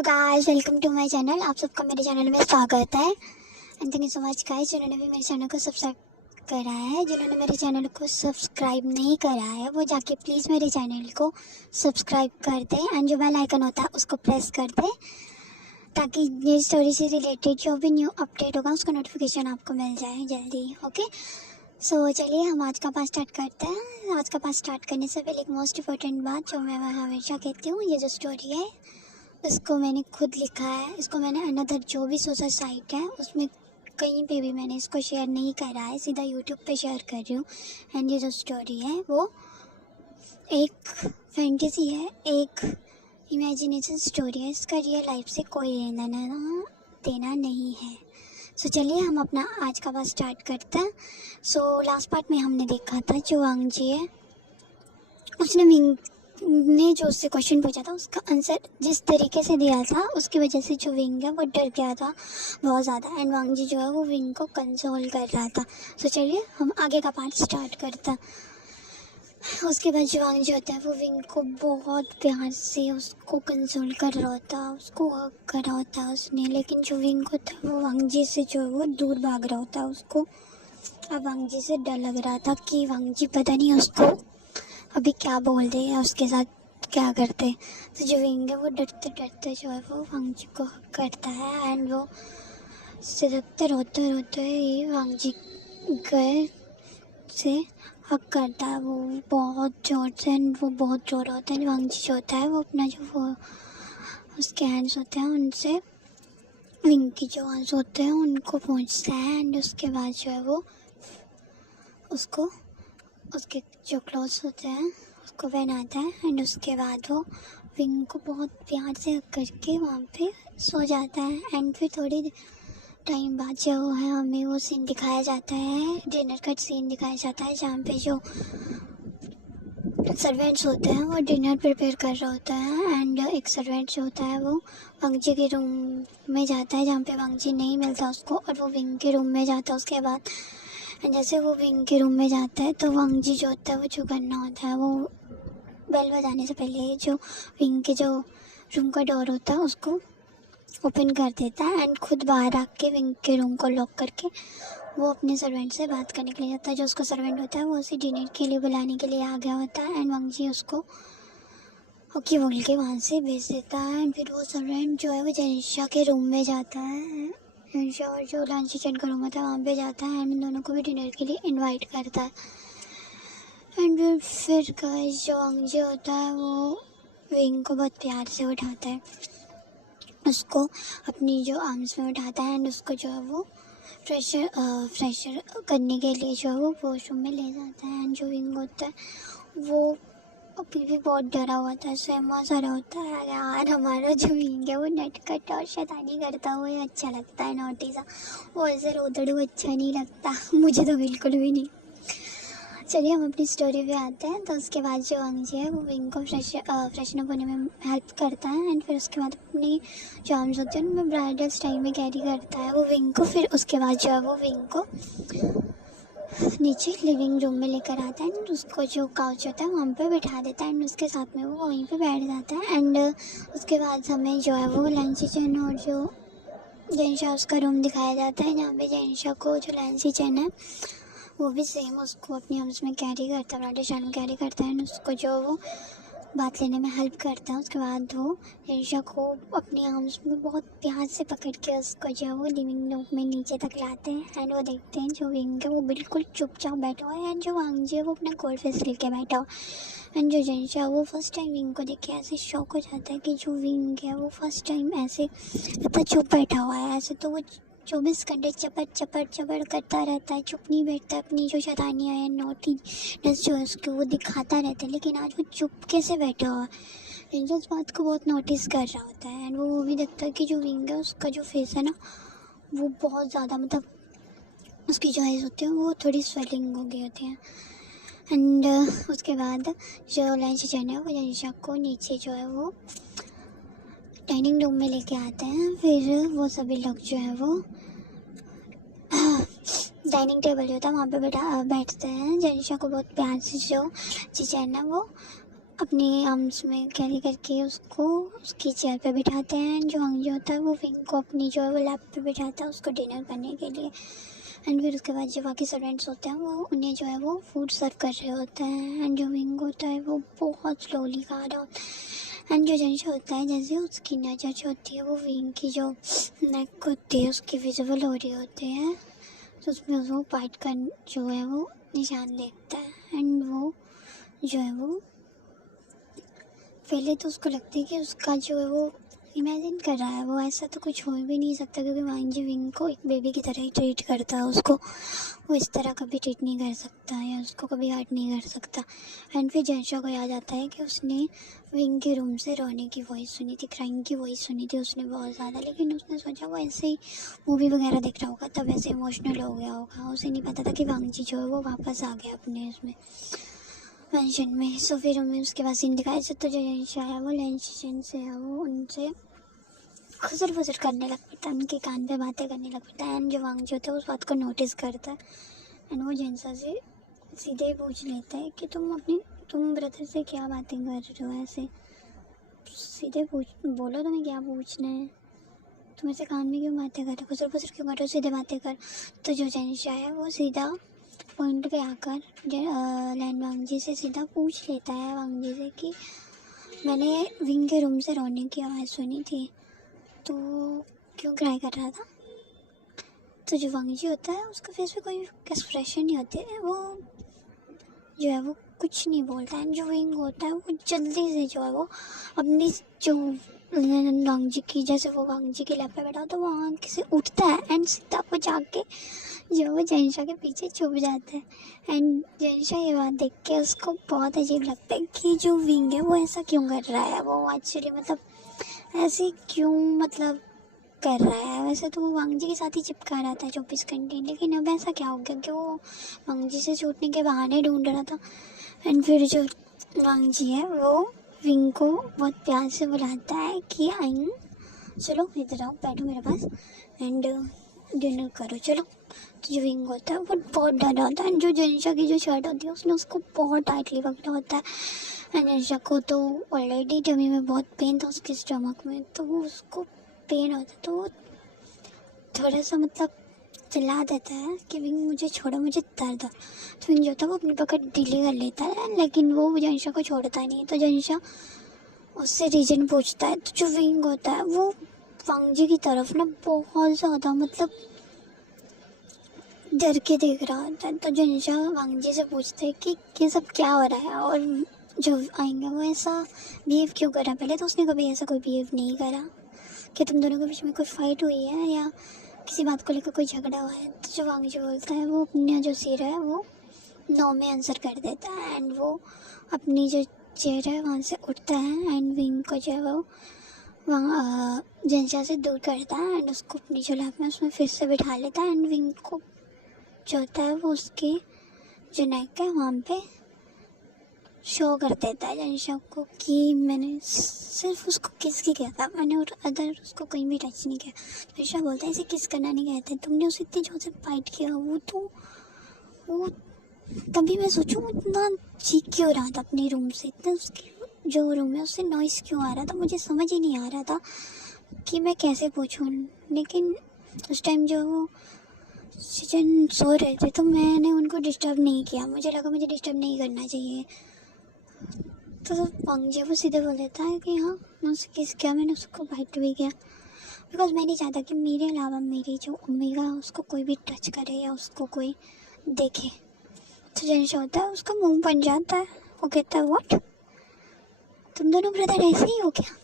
Hello guys, welcome to my channel. आप सबका मेरे चैनल में स्वागत है। And thank you so much guys जिन्होंने भी मेरे चैनल को सब्सक्राइब करा है। जिन्होंने मेरे चैनल को सब्सक्राइब नहीं करा है वो जाके प्लीज़ मेरे चैनल को सब्सक्राइब कर दें एंड जो बेल आइकन होता है उसको प्रेस कर दें ताकि ये स्टोरी से रिलेटेड जो भी न्यू अपडेट होगा उसका नोटिफिकेशन आपको मिल जाए जल्दी। ओके, सो चलिए हम आज का पार्ट स्टार्ट करते हैं। आज का पार्ट स्टार्ट करने से पहले एक मोस्ट इम्पोर्टेंट बात जो मैं हमेशा कहती हूँ, ये जो स्टोरी है इसको मैंने खुद लिखा है। इसको मैंने अनदर जो भी सोशल साइट है उसमें कहीं पे भी मैंने इसको शेयर नहीं करा है, सीधा यूट्यूब पे शेयर कर रही हूँ। एंड ये जो स्टोरी है वो एक फैंटेसी है, एक इमेजिनेशन स्टोरी है। इसका रियल लाइफ से कोई लेना देना नहीं है। सो चलिए हम अपना आज का पार्ट स्टार्ट करते हैं। सो लास्ट पार्ट में हमने देखा था जो वांग जी है उसने विंग ने जो उससे क्वेश्चन पूछा था उसका आंसर जिस तरीके से दिया था उसकी वजह से जो विंग है वो डर गया था बहुत ज़्यादा। एंड वांग जी जो है वो विंग को कंसोल कर रहा था। सो चलिए हम आगे का पार्ट स्टार्ट करते हैं। उसके बाद जो वांग जी होता है वो विंग को बहुत प्यार से उसको कंसोल कर रहा होता, उसको हग कर रहा होता है उसने। लेकिन जो विंग होता है वो वांग जी से जो है वो दूर भाग रहा होता है। उसको अब वांग जी से डर लग रहा था कि वांग जी पता नहीं उसको अभी क्या बोल दे या उसके साथ क्या करते। तो जो विंग है वो डरते डरते जो है वो वांग जी को हक करता है। एंड वो सिरकते रोते रोते ही वांग जी गए से हक करता है वो बहुत ज़ोर से। एंड वो बहुत ज़ोर होता है। वांग जी जो होता है वो अपना जो वो उसके हैंड्स होते हैं उनसे विंग की जो आंसू होते हैं उनको पहुँचता है। एंड उसके बाद जो है वो उसको उसके जो क्लोथ्स होते हैं उसको पहनाता है। एंड उसके बाद वो विंग को बहुत प्यार से हग करके वहाँ पे सो जाता है। एंड फिर थोड़ी टाइम बाद जो है हमें वो सीन दिखाया जाता है, डिनर का सीन दिखाया जाता है जहाँ पे जो सर्वेंट्स होते हैं वो डिनर प्रिपेयर कर रहे होते हैं। एंड एक सर्वेंट जो होता है वो वांग जी के रूम में जाता है जहाँ पे वांग जी नहीं मिलता उसको, और वो विंग के रूम में जाता है। उसके बाद जैसे वो विंग के रूम में जाता है तो वांग जी जो होता है वो जो करना होता है वो बेल बजाने से पहले जो विंग के जो रूम का डोर होता है उसको ओपन कर देता है। एंड खुद बाहर आके विंग के रूम को लॉक करके वो अपने सर्वेंट से बात करने के लिए जाता है। जो उसका सर्वेंट होता है वो उसे डिनर के लिए बुलाने के लिए आ गया होता है। एंड वांग जी उसको ओके बोल के वहाँ से भेज देता है। एंड फिर वो सर्वेंट जो है वो जेनिशा के रूम में जाता है। जेनिशा और जो लंच किचन का रूम होता है वहाँ पे जाता है एंड इन दोनों को भी डिनर के लिए इनवाइट करता है। एंड फिर गाइस जो वांग जी होता है वो विंग को बहुत प्यार से उठाता है, उसको अपनी जो आर्म्स में उठाता है। एंड उसको जो है वो फ्रेशर करने के लिए जो है वो वॉशरूम में ले जाता है। एंड जो विंग होता है वो अभी भी बहुत डरा हुआ था, सहमा सा रहा होता है। यार हमारा जो विंग है वो नटखट और शैतानी करता हुआ ही अच्छा लगता है, नोटी सा। वो ऐसे रोतड़ू अच्छा नहीं लगता मुझे तो बिल्कुल भी नहीं। चलिए हम अपनी स्टोरी पे आते हैं। तो उसके बाद जो वांग जी है वो विंग को फ्रेशन अप होने में हेल्प करता है। एंड फिर उसके बाद अपनी जो आर्म्स होते हैं उनमें ब्राइडल स्टाइल में कैरी करता है वो विंग को। फिर उसके बाद जो है वो विंग को नीचे लिविंग रूम में लेकर आता है। एंड उसको जो काउच होता है वहाँ पे बिठा देता है। एंड उसके साथ में वो वहीं पे बैठ जाता है। एंड उसके बाद हमें जो है वो लंच किचन और जो जेनिशा उसका रूम दिखाया जाता है जहाँ पे जेनिशा को जो लंच किचन है वो भी सेम उसको अपनी आर्म्स में कैरी करता है, ब्राइडल स्टाइल में कैरी करता है। उसको जो वो बात लेने में हेल्प करता है। उसके बाद वो जेनिशा को अपनी आर्म्स में बहुत प्यार से पकड़ के उसको जो है वो लिविंग रूम में नीचे तक लाते हैं। एंड वो देखते हैं जो विंग है वो बिल्कुल चुपचाप बैठा हुआ है। एंड जो वांग जी है वो अपना गोल्ड फेस लेके बैठा हुआ है। एंड जो जेनिशा वो फर्स्ट टाइम विंग को देख के ऐसे शॉक हो जाता है कि जो विंग है वो फर्स्ट टाइम ऐसे इतना चुप बैठा हुआ है। ऐसे तो वो 24 घंटे चपड़ चपड़ चपड़ करता रहता है, चुप नहीं बैठता, अपनी जो शैतानियाँ है नोटीनेस जो है उसको वो दिखाता रहता है। लेकिन आज वो चुप कैसे बैठा हुआ है। एंजल इस बात को बहुत नोटिस कर रहा होता है। एंड वो भी देखता है कि जो विंग है उसका जो फेस है ना वो बहुत ज़्यादा मतलब उसकी जो आइज़ होती है वो थोड़ी स्वेलिंग हो गई होती है। एंड उसके बाद जो लंच किचन है वो जेनिशा को नीचे जो है वो डाइनिंग रूम में लेके आते हैं। फिर वो सभी लोग जो है वो डाइनिंग टेबल जो था वहाँ पे बैठते हैं। जेनिशा को बहुत प्यार से जो किचन है वो अपने आर्म्स में कैरी करके उसको उसकी चेयर पे बिठाते हैं। जो वांग जी होता है वो विंग को अपनी जो है वो लैप पे बिठाता है उसको डिनर करने के लिए। एंड फिर उसके बाद जो बाकी सर्वेंट्स होते हैं वो उन्हें जो है वो फूड सर्व कर रहे होते हैं। एंड जो विंग होता है वो बहुत स्लोली खा रहा होता है। एंड जो जेंशा होता है जैसे उसकी नज़र जो होती है वो विंग की जो नेक होती है उसकी विजिबल हो रही होती है, तो उसमें वो बाइट का जो है वो निशान देखता है। एंड वो जो है वो पहले तो उसको लगता है कि उसका जो है वो इमेजिन कर रहा है, वो ऐसा तो कुछ हो भी नहीं सकता क्योंकि वांग जी विंग को एक बेबी की तरह ही ट्रीट करता है। उसको वो इस तरह कभी ट्रीट नहीं कर सकता या उसको कभी हर्ट नहीं कर सकता। एंड फिर जेंशा को याद आता है कि उसने विंग के रूम से रोने की वॉइस सुनी थी, क्राइंग की वॉइस सुनी थी उसने बहुत ज़्यादा, लेकिन उसने सोचा वो ऐसे ही मूवी वगैरह देख रहा होगा तब ऐसे इमोशनल हो गया होगा। उसे नहीं पता था कि वांग जी जो है वो वापस आ गया अपने उसमें मेंशन में। सो फिर हमें उसके बाद सीन दिखाया तो जो जेंशा है वो लेंशन से है वो उनसे खुसर फुसर करने लग पड़ता है, उनके कान पे बातें करने लग पड़ता है। एंड जो वांग जी होता है उस बात को नोटिस करता है। एंड वो जेंशा से सीधे ही पूछ लेता है कि तुम ब्रदर से क्या बातें कर रहे हो, ऐसे सीधे बोलो तुम्हें क्या पूछना है, तुम ऐसे कान में क्यों बातें कर रहे हो, खुसर फुसर क्यों कर रहे हो, सीधे बातें कर। तो जो जेंशा है वो सीधा पॉइंट पे आकर लैंड वांग जी से सीधा पूछ लेता है वांग जी से कि मैंने विंग के रूम से रोने की आवाज़ सुनी थी, तो क्यों क्राई कर रहा था। तो जो वांग जी होता है उसका फेस पे कोई एक्सप्रेशन नहीं होते, वो जो है वो कुछ नहीं बोलता है। जो विंग होता है वो जल्दी से जो है वो अपनी जो वांग जी की जैसे वो वांग जी के लैप पे बैठा तो वो आँख से उठता है एंड सीधा वो जाके जो वो जेंशा के पीछे छुप जाता है। एंड जेंशा ये बात देख के उसको बहुत अजीब लगता है कि जो विंग है वो ऐसा क्यों कर रहा है, वो एक्चुअली मतलब ऐसे क्यों मतलब कर रहा है। वैसे तो वो वांग जी के साथ ही चिपका रहा था 24 घंटे, लेकिन अब ऐसा क्या हो गया कि वो वांग जी से छूटने के बहाने ढूंढ रहा था। एंड फिर जो वांग जी है वो विंग को बहुत प्यार से बुलाता है कि आई चलो इधर आओ बैठो मेरे पास एंड डिनर करो चलो। तो जो विंग होता है वो बहुत डरा होता है। जो जेंशा की जो शर्ट होती है उसने उसको बहुत टाइटली पकड़ा होता है। एंड जेंशा को तो ऑलरेडी टमी में बहुत पेन था उसके स्टमक में, तो वो उसको पेन होता है तो वो थोड़ा सा मतलब चिल्ला देता है कि विंग मुझे छोड़ो, मुझे दर्द है। तो विंग जो होता है वो अपनी पकड़ ढीली कर लेता है, लेकिन वो जेंशा को छोड़ता नहीं। तो जेंशा उससे रीजन पूछता है तो जो विंग होता है वो वांग जी की तरफ ना बहुत ज़्यादा मतलब डर के देख रहा होता है। तो जेंशा वांग जी से पूछते हैं कि ये सब क्या हो रहा है और जो आएंगे वो ऐसा बिहेव क्यों कर रहा है। पहले तो उसने कभी ऐसा कोई बिहेव नहीं करा कि तुम दोनों के बीच में कोई फाइट हुई है या किसी बात को लेकर कोई झगड़ा हुआ है। तो जो वांग जी बोलता है वो अपना जो सिर है वो नो में आंसर कर देता है। एंड वो अपनी जो चेयर है वहाँ से उठता है एंड विंग को जो है वो वहाँ जेंशा से दूर करता है एंड उसको अपनी जो लैप में उसमें फिर से बिठा लेता है। एंड विंग को जो होता है वो उसके जो नेक है वहाँ पे शो कर देता है जेंशा को कि मैंने सिर्फ उसको किस की किया था, मैंने और अदर उसको कहीं भी टच नहीं किया। जेंशा बोलता है इसे किस करना नहीं कहते, तुमने उसे इतनी जोर से फाइट किया। वो तभी मैं सोचूं इतना चीख क्यों रहा था अपने रूम से, इतना उसकी जो रूम है उससे नॉइस क्यों आ रहा था, मुझे समझ ही नहीं आ रहा था कि मैं कैसे पूछूं। लेकिन उस टाइम जो वो सचिन सो रहे थे तो मैंने उनको डिस्टर्ब नहीं किया, मुझे लगा मुझे डिस्टर्ब नहीं करना चाहिए। तो वांग जी वो सीधे बोल देता है कि हाँ मैं उससे किस किया, मैंने उसको बाइट भी किया बिकॉज मैं नहीं चाहता कि मेरे अलावा मेरी जो ओमेगा उसको कोई भी टच करे या उसको कोई देखे। तो जेंशा होता है उसका मुंह बन जाता है, वो कहता है व्हाट, तुम दोनों ब्रदर ऐसे ही हो क्या,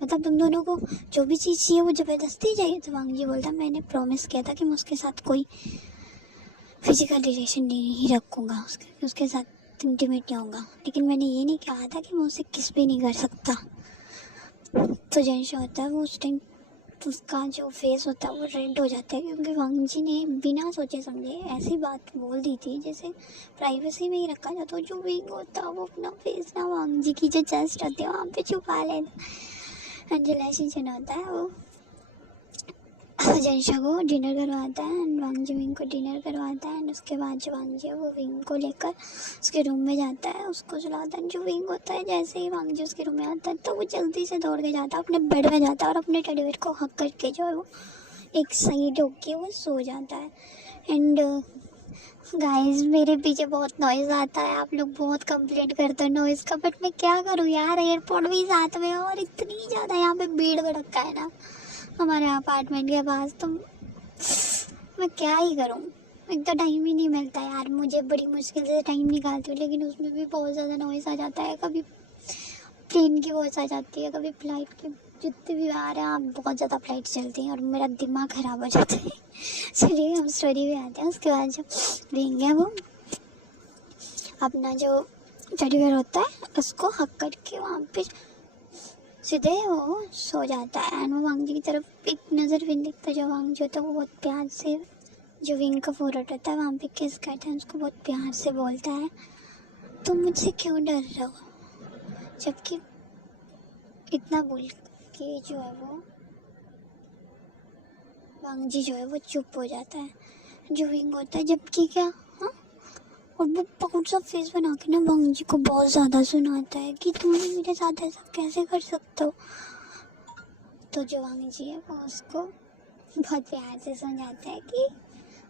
मतलब तुम दोनों को जो भी चीज़ चाहिए वो ज़बरदस्ती चाहिए। तो वांग जी बोलता मैंने प्रॉमिस किया था कि मैं उसके साथ कोई फिजिकल रिलेशन नहीं रखूँगा, उसके साथ इंटीमेट नहीं होगा, लेकिन मैंने ये नहीं कहा था कि मैं उसे किस भी नहीं कर सकता। तो जेंशा होता है वो उस टाइम उसका जो फेस होता है वो रेड हो जाता है क्योंकि वांग जी ने बिना सोचे समझे ऐसी बात बोल दी थी जैसे प्राइवेसी में ही रखा जाता। तो जो विंग होता है वो अपना फेस ना वांग जी की जो चेस्ट होती है वहाँ पे छुपा लेता। एंड जो लेशन होता है वो जेंशा को डिनर करवाता है एंड वांग जी विंग को डिनर करवाता है एंड उसके बाद जो वांग जी है वो विंग को लेकर उसके रूम में जाता है, उसको सुलाता है। जो विंग होता है जैसे ही वांग जी उसके रूम में आता है तो वो जल्दी से दौड़ के जाता है, अपने बेड में जाता है और अपने टेडी बेयर को हक करके जो है वो एक साइड होके वो सो जाता है। एंड गाइस मेरे पीछे बहुत नॉइज़ आता है, आप लोग बहुत कंप्लेंट करते हो नॉइज़ का, बट मैं क्या करूँ यार, एयरपोर्ट भी साथ में है और इतनी ज़्यादा यहाँ पे भीड़ भड़का है ना हमारे अपार्टमेंट के पास, तो मैं क्या ही करूँ। एक तो टाइम ही नहीं मिलता यार, मुझे बड़ी मुश्किल से टाइम निकालती हूँ, लेकिन उसमें भी बहुत ज़्यादा नॉइज़ आ जाता है। कभी प्लेन की वॉइस आ जाती है, कभी फ्लाइट की, जितने भी आ रहे हैं बहुत ज़्यादा फ्लाइट चलती हैं और मेरा दिमाग ख़राब हो जाता है। चलिए हम स्टोरी में आते हैं। उसके बाद जो विंग है वो अपना जो टेडी बेयर होता है उसको हक करके वहाँ पे सीधे वो सो जाता है एंड वो वांग जी की तरफ एक नज़र भी नहीं दिखता। जो वांग जी होता है वो बहुत प्यार से जो विंग का फेवरेट होता है वहाँ पे किस करता है, उसको बहुत प्यार से बोलता है तुम मुझसे क्यों डर रहे हो, जबकि इतना बोल के जो है वो वांग जी जो है वो चुप हो जाता है। जो विंग होता है जबकि क्या हाँ, और वो प्राउड सा फेस बना के ना वांग जी को बहुत ज़्यादा सुनाता है कि तुम मेरे साथ ऐसा कैसे कर सकते हो। तो जो वांग जी है वो उसको बहुत प्यार से समझाता है कि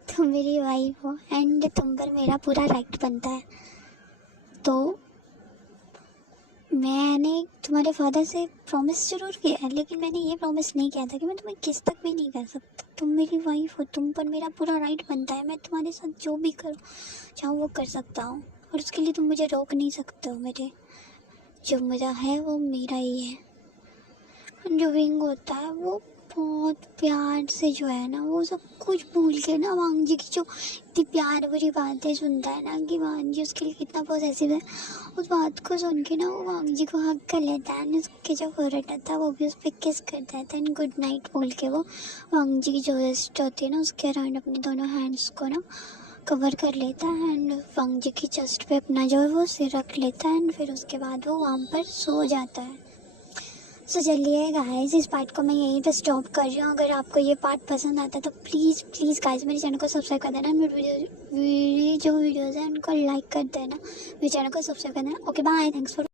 तुम मेरी वाइफ हो एंड तुम पर मेरा पूरा राइट बनता है। तो मैंने तुम्हारे फादर से प्रॉमिस ज़रूर किया है, लेकिन मैंने ये प्रॉमिस नहीं किया था कि मैं तुम्हें किस तक भी नहीं कर सकता। तुम मेरी वाइफ हो, तुम पर मेरा पूरा राइट बनता है, मैं तुम्हारे साथ जो भी करूँ चाहूँ वो कर सकता हूँ और उसके लिए तुम मुझे रोक नहीं सकते हो। मेरे जो मेरा है वो मेरा ही है। जो विंग होता है वो बहुत प्यार से जो है ना वो सब कुछ भूल के ना वांग जी की जो इतनी प्यार भरी बातें सुनता है ना कि वांग जी उसके लिए कितना पॉसेसिव है, उस बात को सुन के ना वो वांग जी को हक कर लेता है। उसके जो फेवरेट था वो भी उस पर किस कर देता है एंड गुड नाइट बोल के वो वांग जी की जो चेस्ट होती है ना उसके अराउंड अपने दोनों हैंड्स को ना कवर कर लेता है एंड वांग जी की चेस्ट पे अपना जो है वो सिर रख लेता है एंड फिर उसके बाद वो वहाँ पर सो जाता है। सो चलिए गाइस इस पार्ट को मैं यहीं पे स्टॉप कर रही हूँ। अगर आपको ये पार्ट पसंद आता है तो प्लीज़ प्लीज़ गाइस मेरे चैनल को सब्सक्राइब कर देना, मेरे जो वीडियोज़ हैं उनको लाइक कर देना, मेरे चैनल को सब्सक्राइब कर देना। Okay bye, thanks for